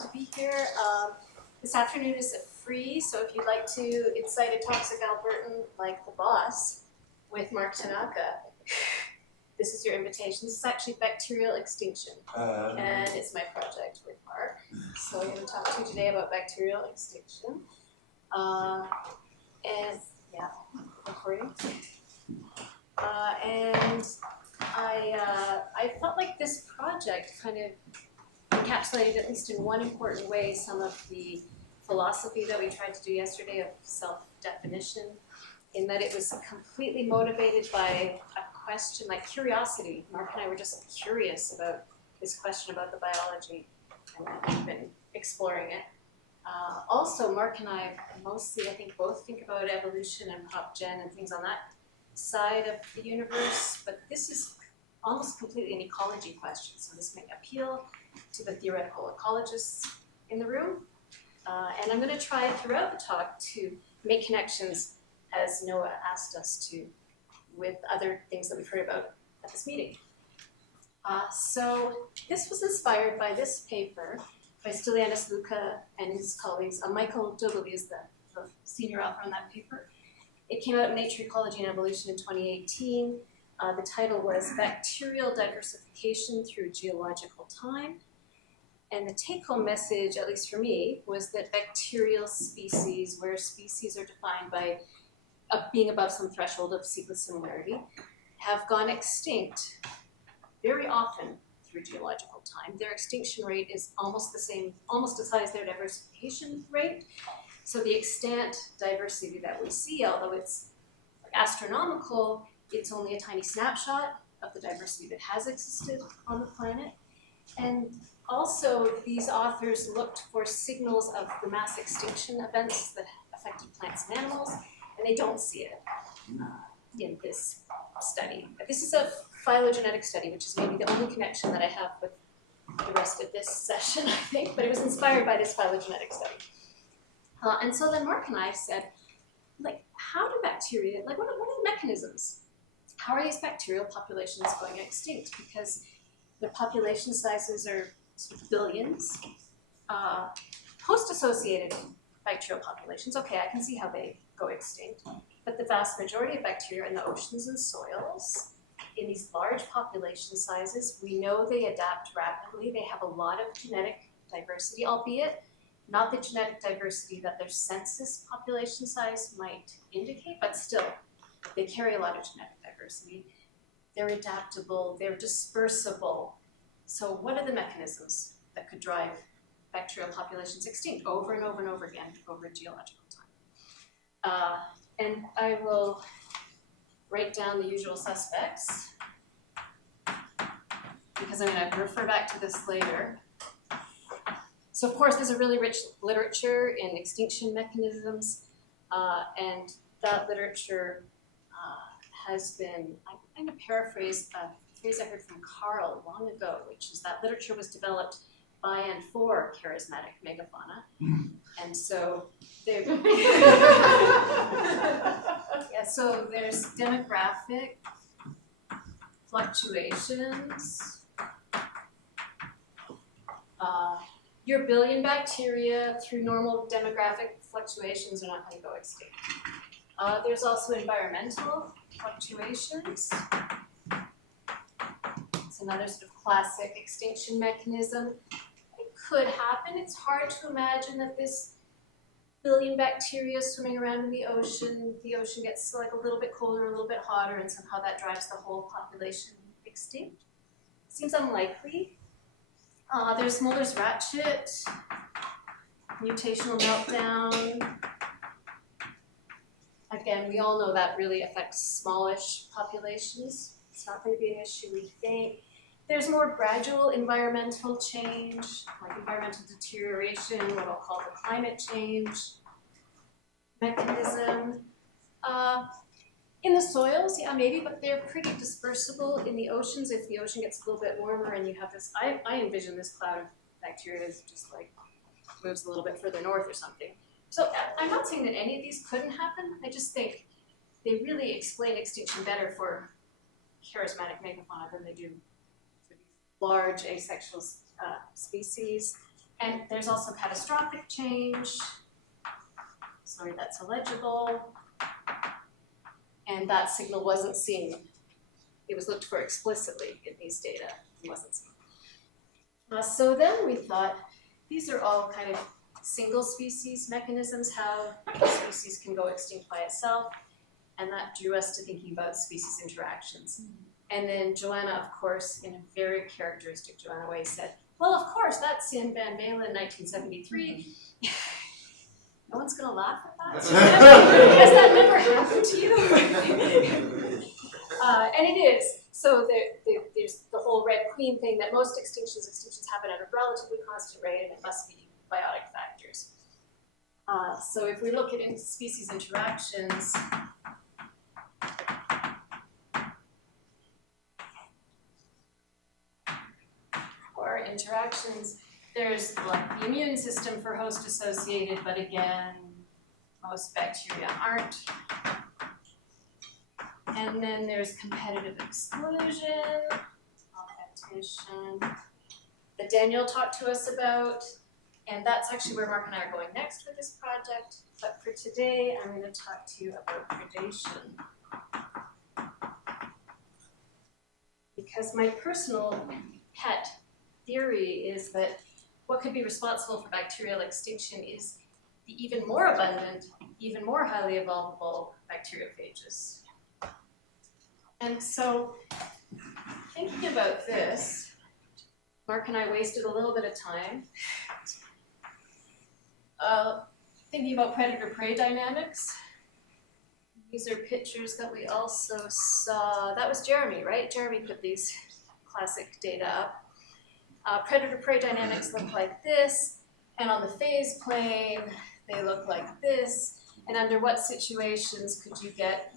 to be here. This afternoon is free, so if you'd like to incite a toxic Albertan like the boss with Mark Tanaka, this is your invitation. This is actually bacterial extinction, and it's my project with Mark. So I'm going to talk to you today about bacterial extinction. And yeah, recording. And I felt like this project kind of encapsulated, at least in one important way, some of the philosophy that we tried to do yesterday of self-definition, in that it was completely motivated by a question, like curiosity. Mark and I were just curious about this question about the biology, and we've been exploring it. Also, Mark and I mostly, I think, both think about evolution and pop gen and things on that side of the universe, but this is almost completely an ecology question, so this may appeal to the theoretical ecologists in the room. And I'm going to try throughout the talk to make connections, as Noah asked us to, with other things that we've heard about at this meeting. So this was inspired by this paper by Stylianis Luca and his colleagues. Michael Dougherty is the senior author on that paper. It came out in Nature, Ecology, and Evolution in 2018. The title was Bacterial Diversification Through Geological Time. And the take-home message, at least for me, was that bacterial species, where species are defined by being above some threshold of sequence similarity, have gone extinct very often through geological time. Their extinction rate is almost the same, almost as high as their diversification rate. So the extant diversity that we see, although it's astronomical, it's only a tiny snapshot of the diversity that has existed on the planet. And also, these authors looked for signals of the mass extinction events that affected plants and animals, and they don't see it in this study. But this is a phylogenetic study, which is maybe the only connection that I have with the rest of this session, I think, but it was inspired by this phylogenetic study. And so then Mark and I said, like, how do bacteria, like, what are the mechanisms? How are these bacterial populations going extinct? Because their population sizes are sort of billions. Host-associated bacterial populations, okay, I can see how they go extinct. But the vast majority of bacteria are in the oceans and soils. In these large population sizes, we know they adapt rapidly. They have a lot of genetic diversity, albeit not the genetic diversity that their census population size might indicate, but still, they carry a lot of genetic diversity. They're adaptable, they're dispersible. So what are the mechanisms that could drive bacterial populations extinct over and over and over again over geological time? And I will write down the usual suspects, because I'm going to refer back to this later. So of course, there's a really rich literature in extinction mechanisms, and that literature has been, I'm going to paraphrase a phrase I heard from Carl long ago, which is that literature was developed by and for charismatic megafauna. And so there, yeah, so there's demographic fluctuations. Your billion bacteria through normal demographic fluctuations are not going to go extinct. There's also environmental fluctuations. It's another sort of classic extinction mechanism. It could happen. It's hard to imagine that this billion bacteria swimming around in the ocean gets like a little bit colder, a little bit hotter, and somehow that drives the whole population extinct. Seems unlikely. There's Mulder's ratchet, mutational meltdown. Again, we all know that really affects smallish populations. It's not going to be an issue, we think. There's more gradual environmental change, like environmental deterioration, what I'll call the climate change mechanism. In the soils, yeah, maybe, but they're pretty dispersible. In the oceans, if the ocean gets a little bit warmer and you have this, I envision this cloud of bacteria as just like moves a little bit further north or something. So I'm not saying that any of these couldn't happen. I just think they really explain extinction better for charismatic megafauna than they do for these large asexual species. And there's also catastrophic change. Sorry, that's illegible. And that signal wasn't seen. It was looked for explicitly in these data. It wasn't seen. So then we thought, these are all kind of single species mechanisms, how a species can go extinct by itself. And that drew us to thinking about species interactions. And then Joanna, of course, in a very characteristic Joanna way, said, well, of course, that's in Van Balen 1973. No one's going to laugh at that. Has that never happened to you? And it is. So there's the whole Red Queen thing that most extinctions happen at a relatively constant rate, and it must be biotic factors. So if we look at species interactions, there's like the immune system for host associated, but again, most bacteria aren't. And then there's competitive exclusion, competition, that Daniel talked to us about, and that's actually where Mark and I are going next with this project. But for today, I'm going to talk to you about predation. Because my personal pet theory is that what could be responsible for bacterial extinction is the even more abundant, even more highly evolvable bacteriophages. And so, thinking about this, Mark and I wasted a little bit of time thinking about predator-prey dynamics. These are pictures that we also saw. That was Jeremy, right? Jeremy put these classic data up. Predator-prey dynamics look like this, and on the phase plane, they look like this. And under what situations could you get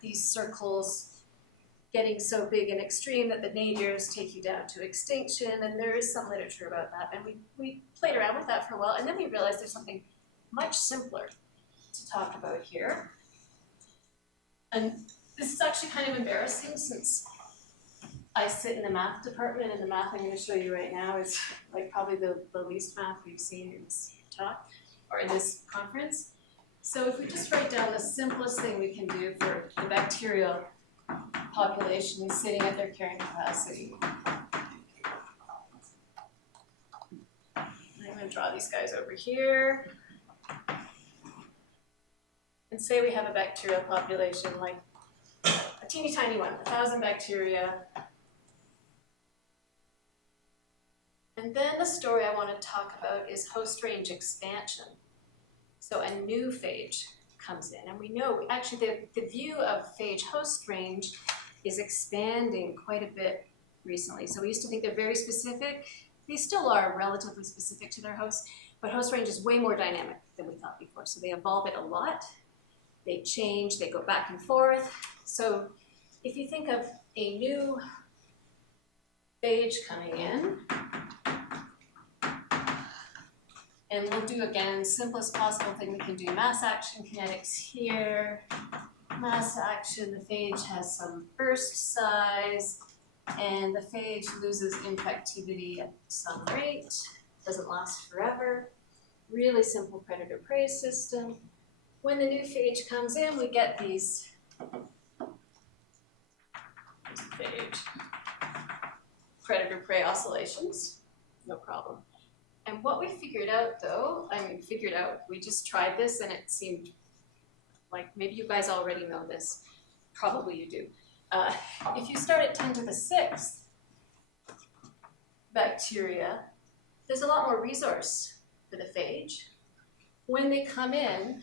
these circles getting so big and extreme that the nadirs take you down to extinction? And there is some literature about that. And we played around with that for a while, and then we realized there's something much simpler to talk about here. And this is actually kind of embarrassing since I sit in the math department, and the math I'm going to show you right now is like probably the least math we've seen in this talk or in this conference. So if we just write down the simplest thing we can do for the bacterial population sitting at their carrying capacity. I'm going to draw these guys over here. And say we have a bacterial population like a teeny tiny one, 1,000 bacteria. And then the story I want to talk about is host range expansion. So a new phage comes in, and we know, actually the view of phage host range is expanding quite a bit recently. So we used to think they're very specific. They still are relatively specific to their hosts, but host range is way more dynamic than we thought before. So they evolve it a lot. They change, they go back and forth. So if you think of a new phage coming in, and we'll do, again, simplest possible thing we can do, mass action kinetics here. Mass action, the phage has some burst size, and the phage loses infectivity at some rate, doesn't last forever. Really simple predator-prey system. When the new phage comes in, we get these phage predator-prey oscillations, no problem. And what we figured out, though, we just tried this, and it seemed like maybe you guys already know this. Probably you do. If you start at 10 to the 6th bacteria, there's a lot more resource for the phage. When they come in,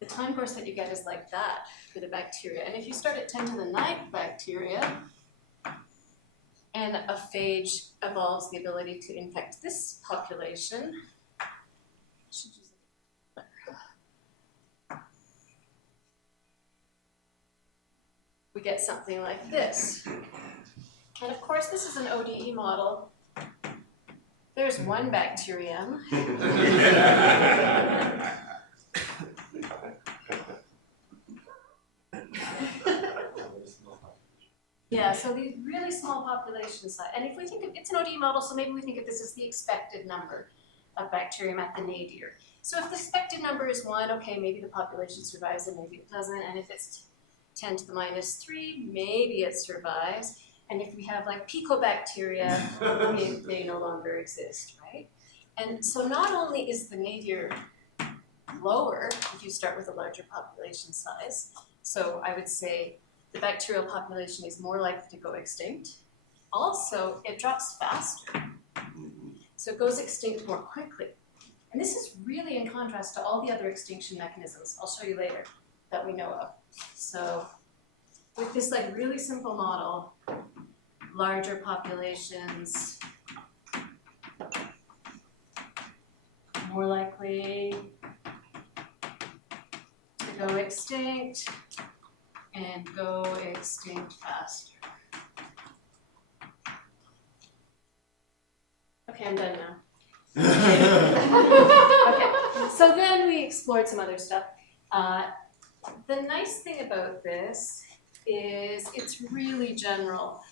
the time course that you get is like that for the bacteria. And if you start at 10 to the 9th bacteria, and a phage evolves the ability to infect this population, we get something like this. And of course, this is an ODE model. There's one bacterium. Yeah, so these really small population size, and if we think of, it's an OD model, so maybe we think of this as the expected number of bacterium at the nadir. So if the expected number is 1, okay, maybe the population survives and maybe it doesn't, and if it's 10 to the minus 3, maybe it survives. And if we have like picobacteria, they no longer exist, right? And so not only is the nadir lower if you start with a larger population size, so I would say the bacterial population is more likely to go extinct. Also, it drops faster. So it goes extinct more quickly. And this is really in contrast to all the other extinction mechanisms I'll show you later that we know of. So with this like really simple model, larger populations, more likely to go extinct and go extinct faster. Okay, I'm done now. Okay, so then we explored some other stuff. The nice thing about this is it's really general.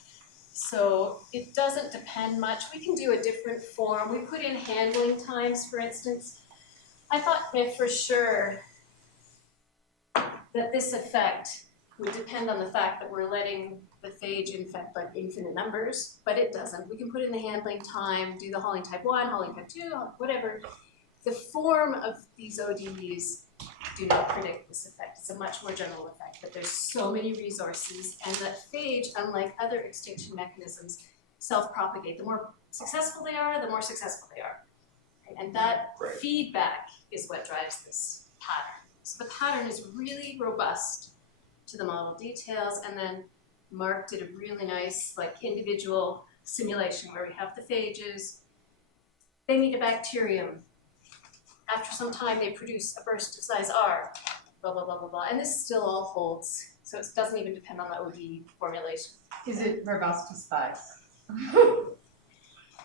So it doesn't depend much. We can do a different form. We put in handling times, for instance. I thought for sure that this effect would depend on the fact that we're letting the phage infect like infinite numbers, but it doesn't. We can put in the handling time, do the hauling type 1, hauling type 2, whatever. The form of these ODEs do not predict this effect. It's a much more general effect, but there's so many resources, and that phage, unlike other extinction mechanisms, self-propagate. The more successful they are, the more successful they are. And that feedback is what drives this pattern. So the pattern is really robust to the model details, and then Mark did a really nice like individual simulation where we have the phages, they meet a bacterium. After some time, they produce a burst of size R, blah, blah, blah, blah, blah. And this still all holds. So it doesn't even depend on the OD formulation. Is it robust to spice?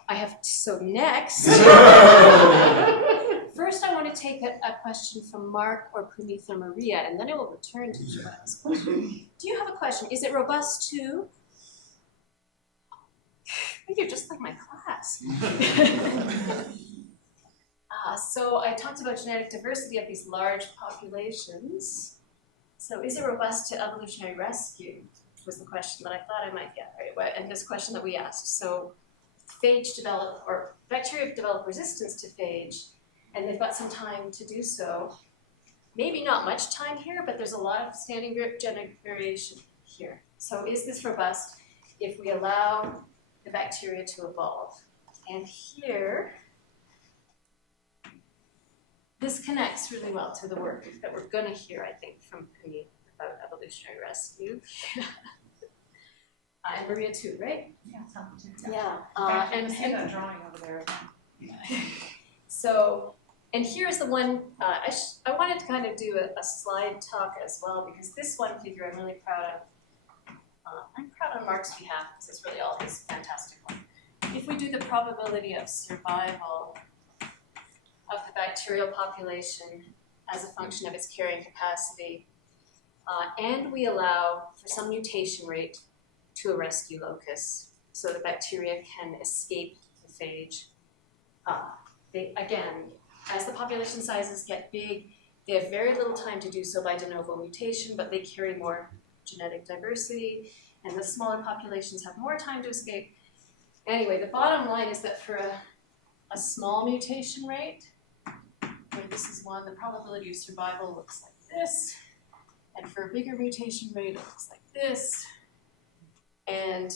I have, so next. First, I want to take a question from Mark or Punith or Maria, and then I will return to Joanne's question. Do you have a question? Is it robust to? You're just like my class. So I talked about genetic diversity of these large populations. So is it robust to evolutionary rescue? Was the question that I thought I might get, right? And this question that we asked. So phage develop, or bacteria develop resistance to phage, and they've got some time to do so. Maybe not much time here, but there's a lot of standing genetic variation here. So is this robust if we allow the bacteria to evolve? And here, this connects really well to the work that we're going to hear, I think, from Punith about evolutionary rescue. And Maria too, right? Yeah, Yeah. And see that drawing over there. So, and here's the one, I wanted to kind of do a slide talk as well, because this one figure I'm really proud of. I'm proud on Mark's behalf, because it's really all his fantastic one. If we do the probability of survival of the bacterial population as a function of its carrying capacity, and we allow for some mutation rate to a rescue locus, so the bacteria can escape the phage. They, again, as the population sizes get big, they have very little time to do so by de novo mutation, but they carry more genetic diversity, and the smaller populations have more time to escape. Anyway, the bottom line is that for a small mutation rate, where this is one, the probability of survival looks like this, and for a bigger mutation rate, it looks like this. And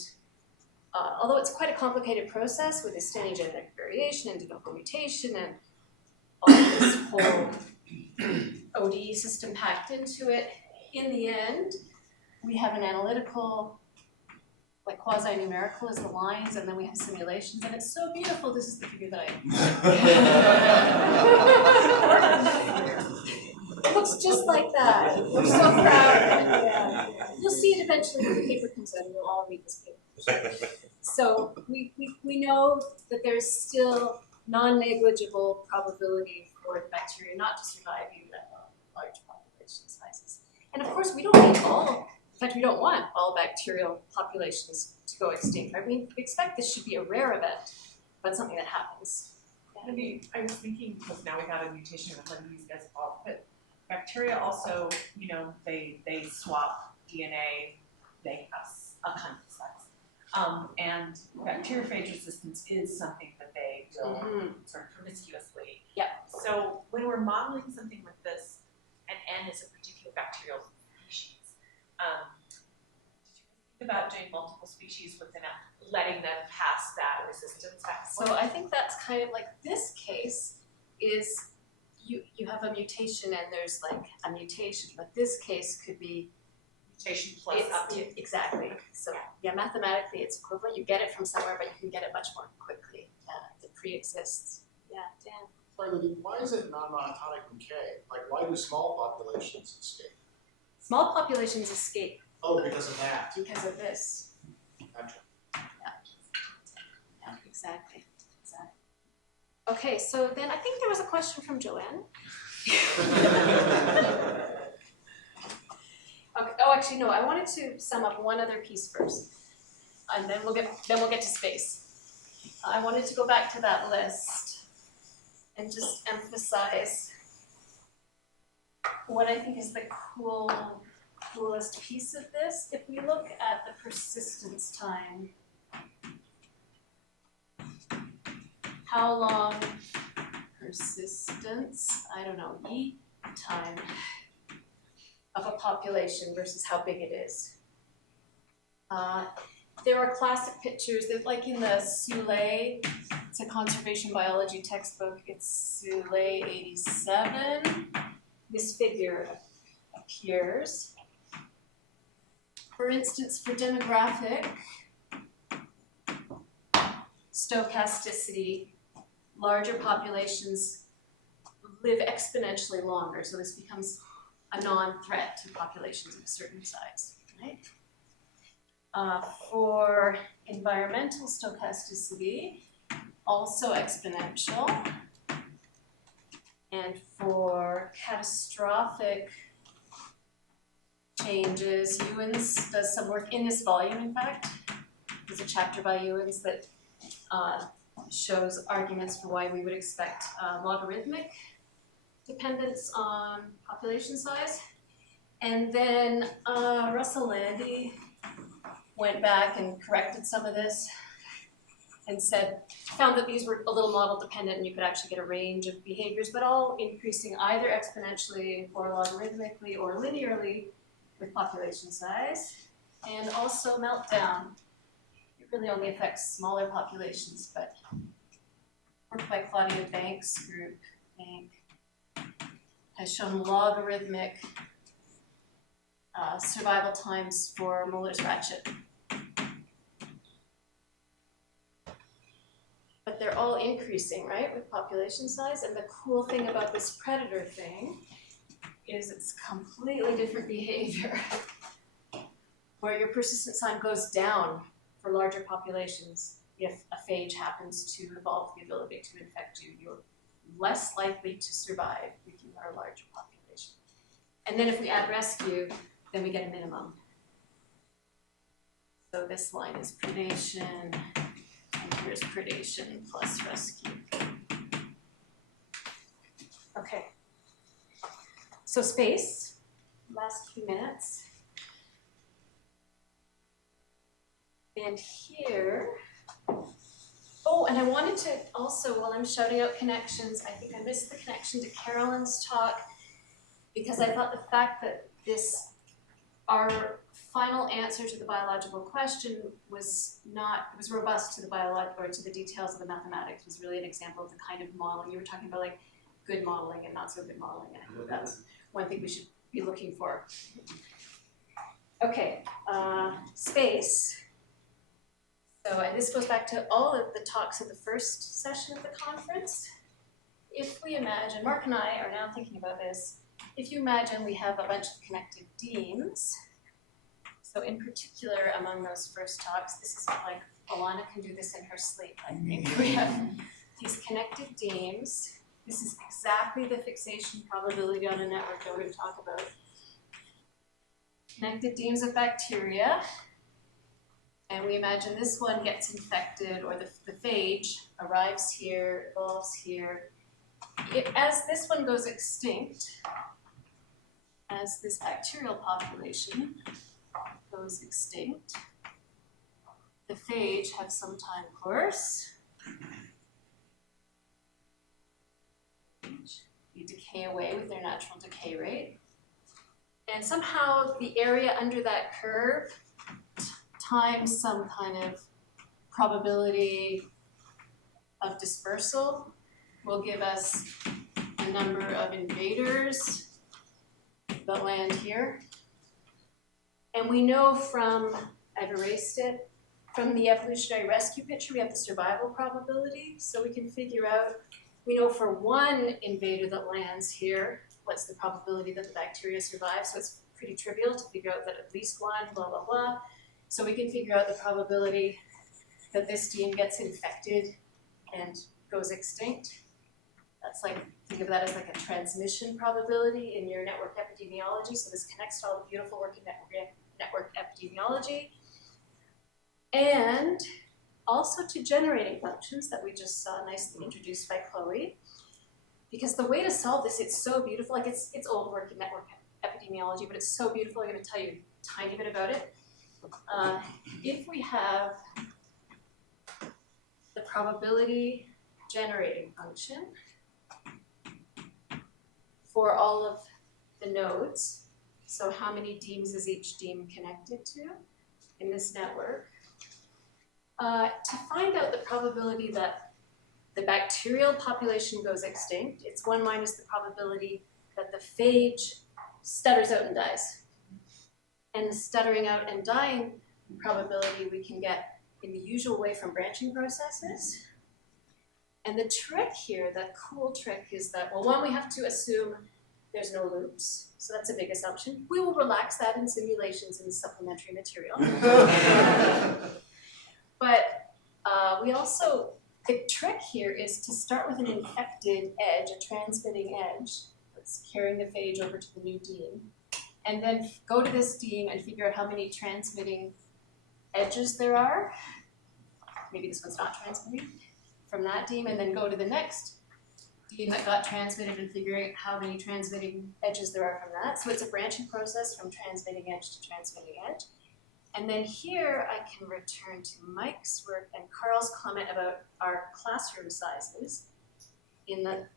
although it's quite a complicated process with this standing genetic variation and de novo mutation and all this whole ODE system packed into it, in the end, we have an analytical, like quasi-numerical as the lines, and then we have simulations, and it's so beautiful. This is the figure that It looks just like that. We're so proud. Yeah. You'll see it eventually when the paper comes out, and we'll all read this paper. So we know that there's still non-negligible probability for the bacteria not to survive even at large population sizes. And of course, we don't need all In fact, we don't want all bacterial populations to go extinct, right? We expect this should be a rare event, but something that happens. Maybe I was thinking, because now we have a mutation with letting these guys evolve, but bacteria also, you know, they swap DNA, they have a kind of sex. And bacteriophage resistance is something that they will sort of promiscuously. Yeah. So when we're modeling something like this, and N is a particular bacterial species, did you think about doing multiple species within letting them pass that resistance back? So I think that's kind of like this case is you have a mutation and there's like a mutation, but this case could be Mutation plus uptake. Exactly. So yeah, mathematically it's equivalent. You get it from somewhere, but you can get it much more quickly. It pre-exists. Yeah, Dan. Sorry, why is it non-monotonic decay? Like, why do small populations escape? Small populations escape Oh, because of that. because of this. Gotcha. Yeah, exactly. Okay, so then I think there was a question from Joanne. Okay. Oh, actually, no. I wanted to sum up one other piece first, and then we'll get to space. I wanted to go back to that list and just emphasize what I think is the coolest piece of this. If we look at the persistence time, how long persistence? I don't know. Time of a population versus how big it is. There are classic pictures that, like in the Soule, it's a conservation biology textbook, it's Soule 87. This figure appears. For instance, for demographic stochasticity, larger populations live exponentially longer, so this becomes a non-threat to populations of a certain size, right? For environmental stochasticity, also exponential. And for catastrophic changes, Ewens does some work in this volume, in fact. There's a chapter by Ewens that shows arguments for why we would expect logarithmic dependence on population size. And then Russell Landy went back and corrected some of this and found that these were a little model dependent and you could actually get a range of behaviors, but all increasing either exponentially or logarithmically or linearly with population size. And also meltdown. It really only affects smaller populations, but work by Claudia Banks' group, has shown logarithmic survival times for Muller's ratchet. But they're all increasing, right, with population size. And the cool thing about this predator thing is it's completely different behavior, where your persistence time goes down for larger populations. If a phage happens to evolve the ability to infect you, you're less likely to survive if you are a larger population. And then if we add rescue, then we get a minimum. So this line is predation, and here's predation plus rescue. Okay. So space, last few minutes. And here, oh, and I wanted to also, while I'm shouting out connections, I think I missed the connection to Carolin's talk, because I thought the fact that our final answer to the biological question was robust to the details of the mathematics, was really an example of the kind of modeling. You were talking about like good modeling and not so good modeling, and I think that's one thing we should be looking for. Okay, space. So, and this goes back to all of the talks of the first session of the conference. If we imagine, Mark and I are now thinking about this, if you imagine we have a bunch of connected demes, so in particular among those first talks, this is like, Alana can do this in her sleep, I think. We have these connected demes. This is exactly the fixation probability on a network that we're going to talk about. connected deams of bacteria. And we imagine this one gets infected, or the phage arrives here, evolves here. As this one goes extinct, as this bacterial population goes extinct, the phage have some time course. You decay away with their natural decay rate. And somehow the area under that curve times some kind of probability of dispersal will give us a number of invaders that land here. And we know from, I've erased it, from the evolutionary rescue picture, we have the survival probability. So we can figure out, we know for one invader that lands here, what's the probability that the bacteria survive. So it's pretty trivial to figure out that at least one, blah, blah, blah. So we can figure out the probability that this gene gets infected and goes extinct. That's like, think of that as like a transmission probability in your network epidemiology. So this connects to all the beautiful work in network epidemiology. And also to generating functions that we just saw nicely introduced by Chloe. Because the way to solve this, it's so beautiful. Like it's old work in network epidemiology, but it's so beautiful. I'm going to tell you a tiny bit about it. If we have the probability generating function for all of the nodes, so how many deams is each deam connected to in this network, to find out the probability that the bacterial population goes extinct, it's 1 minus the probability that the phage stutters out and dies. And the stuttering out and dying probability we can get in the usual way from branching processes. And the trick here, the cool trick, is that, well, one, we have to assume there's no loops. So that's a big assumption. We will relax that in simulations in the supplementary material. But we also, the trick here is to start with an infected edge, a transmitting edge, that's carrying the phage over to the new deam. And then go to this deam and figure out how many transmitting edges there are. Maybe this one's not transmitting from that deam, and then go to the next deam that got transmitted and figure out how many transmitting edges there are from that. So it's a branching process from transmitting edge to transmitting edge. And then here I can return to Mike's work and Carl's comment about our classroom sizes in the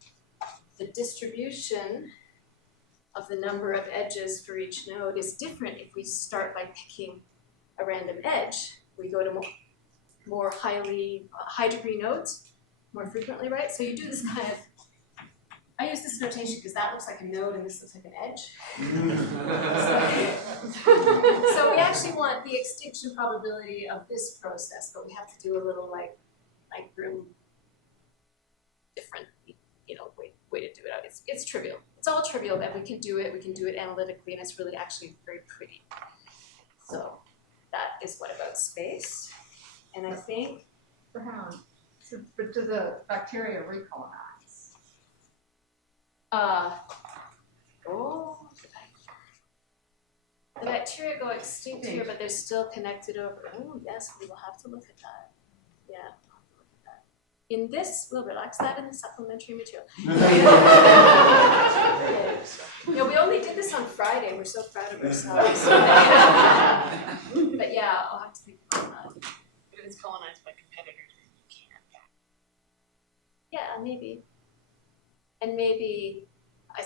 distribution of the number of edges for each node is different if we start by picking a random edge. We go to more high degree nodes more frequently, right? So you do this kind of, I use this notation because that looks like a node and this looks like an edge. So we actually want the extinction probability of this process, but we have to do a little like room different, way to do it out. It's trivial. It's all trivial, but we can do it analytically, and it's really actually very pretty. So that is what about space. And I think, But hang on, but do the bacteria recolonize? The bacteria go extinct here, but they're still connected over. Oh yes, we will have to look at that. Yeah. In this, we'll relax that in the supplementary material. No, we only did this on Friday. We're so proud of ourselves. But yeah, I'll have to think about that. If it's colonized by competitors, you can't. Yeah, maybe. And maybe, I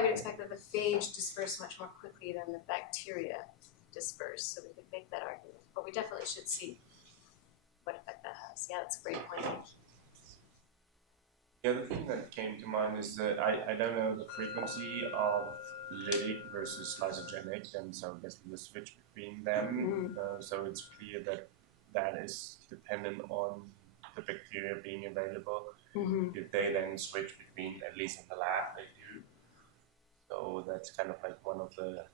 would expect that the phage disperse much more quickly than the bacteria disperse. So we could make that argument. But we definitely should see what effect that has. Yeah, that's a great point. The other thing that came to mind is that I don't know the frequency of lytic versus lysogenic, and so I guess the switch between them. So it's clear that that is dependent on the bacteria being available. If they then switch between, at least in the lab, they do. So that's kind of like one of the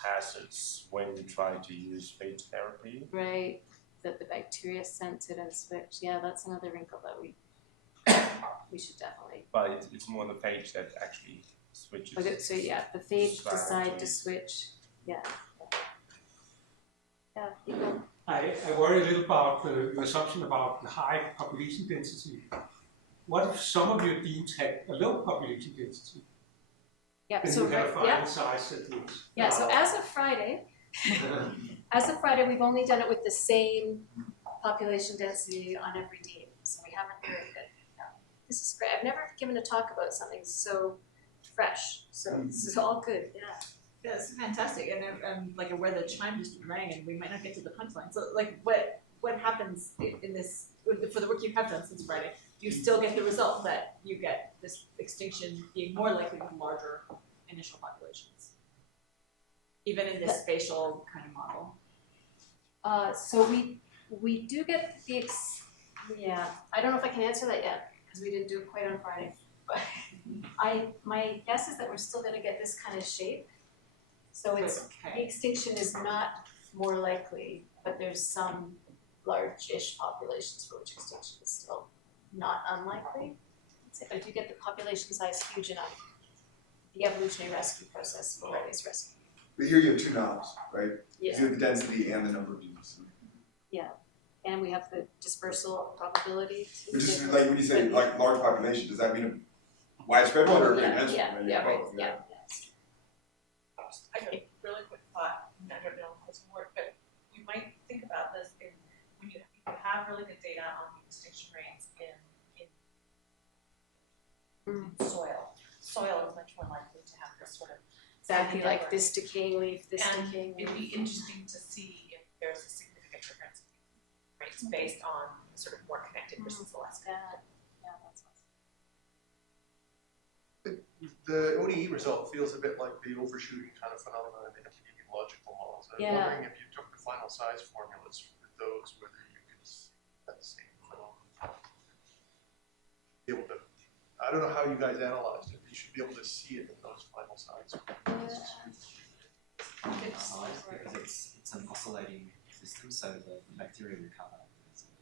hazards when you try to use phage therapy. Right, that the bacteria sense it and switch. Yeah, that's another wrinkle that we should definitely. But it's more the phage that actually switches. Okay, so yeah, the phage decide to switch. Yeah. Yeah, you go. I worry a little about your assumption about the high population density. What if some of your deans had a low population density? Yeah, Then so you have a yeah. final size that would Yeah, so as of Friday, we've only done it with the same population density on every dean, so we haven't very good. Yeah. This is great. I've never given a talk about something so fresh, so this is all good. Yeah. That's fantastic, and like where the chime just rang, and we might not get to the punchline. So, like, what happens in this for the work you have done since Friday? You still get the result that you get this extinction being more likely with larger initial populations, even in this spatial kind of model. So we do get the yeah. I don't know if I can answer that yet because we didn't do it quite on Friday. But my guess is that we're still going to get this kind of shape. So it's the extinction is not more likely, but there's some large-ish populations for which extinction is still not unlikely. But if you get the population size huge enough, the evolutionary rescue process will always rescue. But here you have two knobs, right? Yeah. You have the density and the number of genes. Yeah, and we have the dispersal probability. Which is like when you say like large population, does that mean a widespread one or a very dense one? Right? Yeah, right, Both, yeah. I got a really quick thought, and I don't know how this will work, but you might think about this when you have really good data on the extinction rates in soil. Soil is much more likely to have this sort of Exactly, like this decaying leaf, this and decaying leaf. it'd be interesting to see if there's a significant difference in rates based on sort of more connected versus the less connected. Yeah, that's awesome. The ODE result feels a bit like the overshooting kind of phenomenon in epidemiological models. I'm Yeah. wondering if you took the final size formulas for those, whether you could see that same phenomenon. Be able to, I don't know how you guys analyzed it, but you should be able to see it in those final size formulas. Because it's an oscillating system, so the bacteria recover.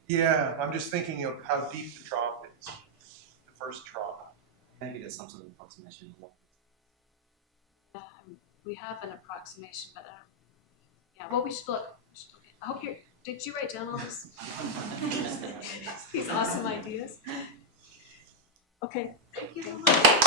Yeah, I'm just thinking of how deep the trough is, the first trough. Maybe there's some sort of approximation. We have an approximation, but yeah, well, we should look. I hope did you write down all this? These awesome ideas? Okay, thank you so much.